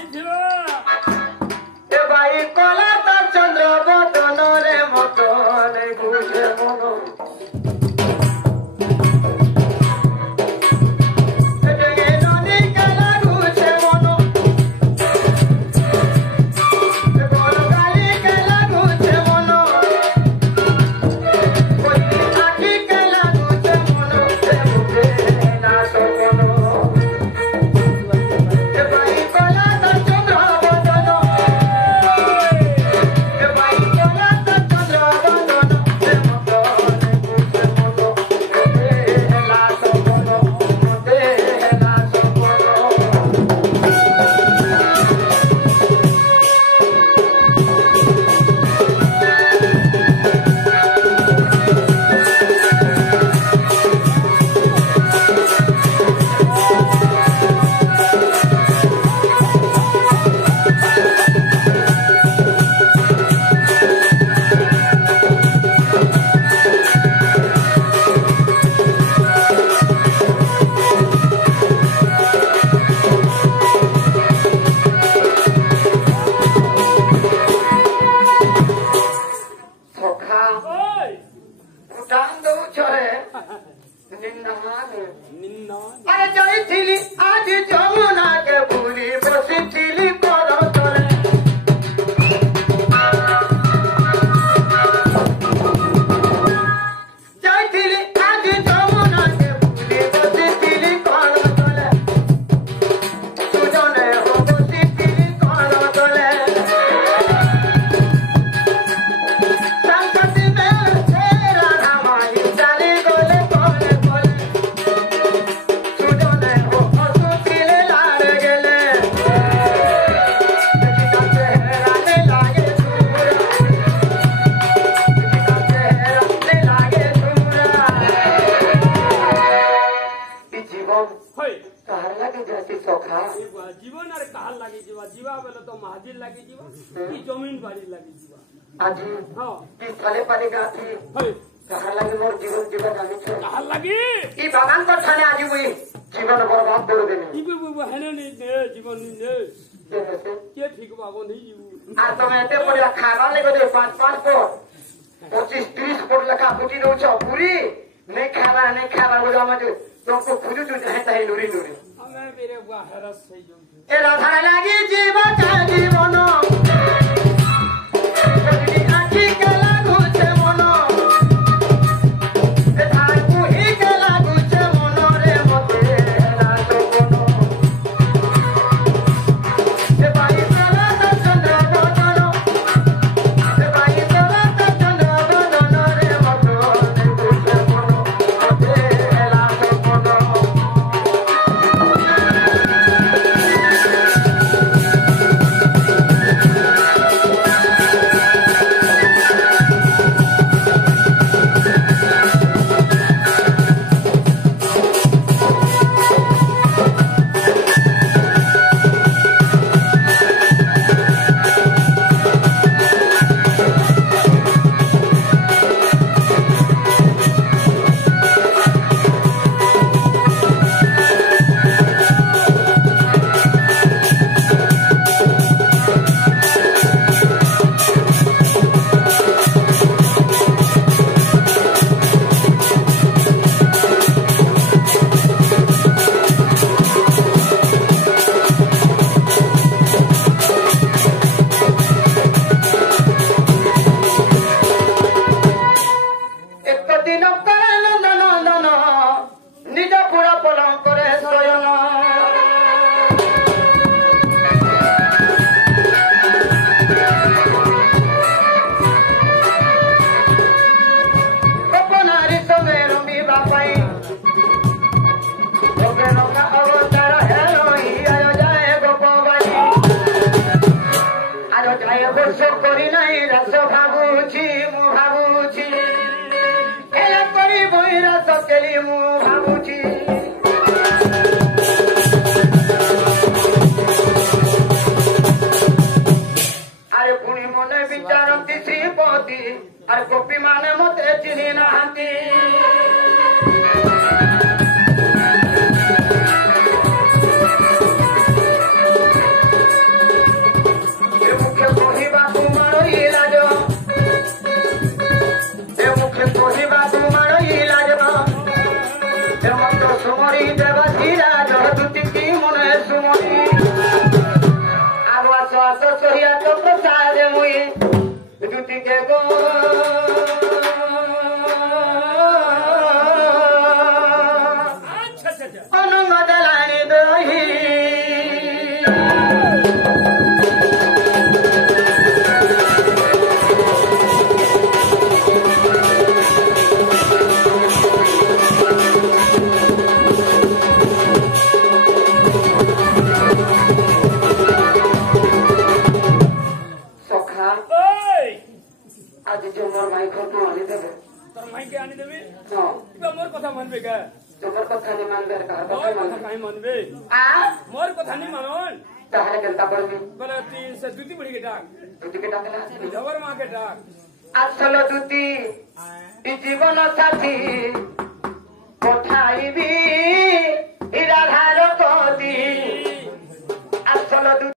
ए भाई कला तो चंद्र बदन रे मतन बुझे मन बास सोहिया तो प्रसाद मुई जुटी के गो अनुमदलानी दही आज जो मोर भाई को आनी देबे तोर भाई के आनी देबे हां तो मोर कथा मानबे का जो मोर कथा नहीं मानबे का मोर कथा काई मानबे आ मोर कथा नहीं मानन ताहले केनता पड़बी बोले तीन से दुती बड़ी के डाक जबर मां के डाक আসল দুতি জীবন সাথী কোথায়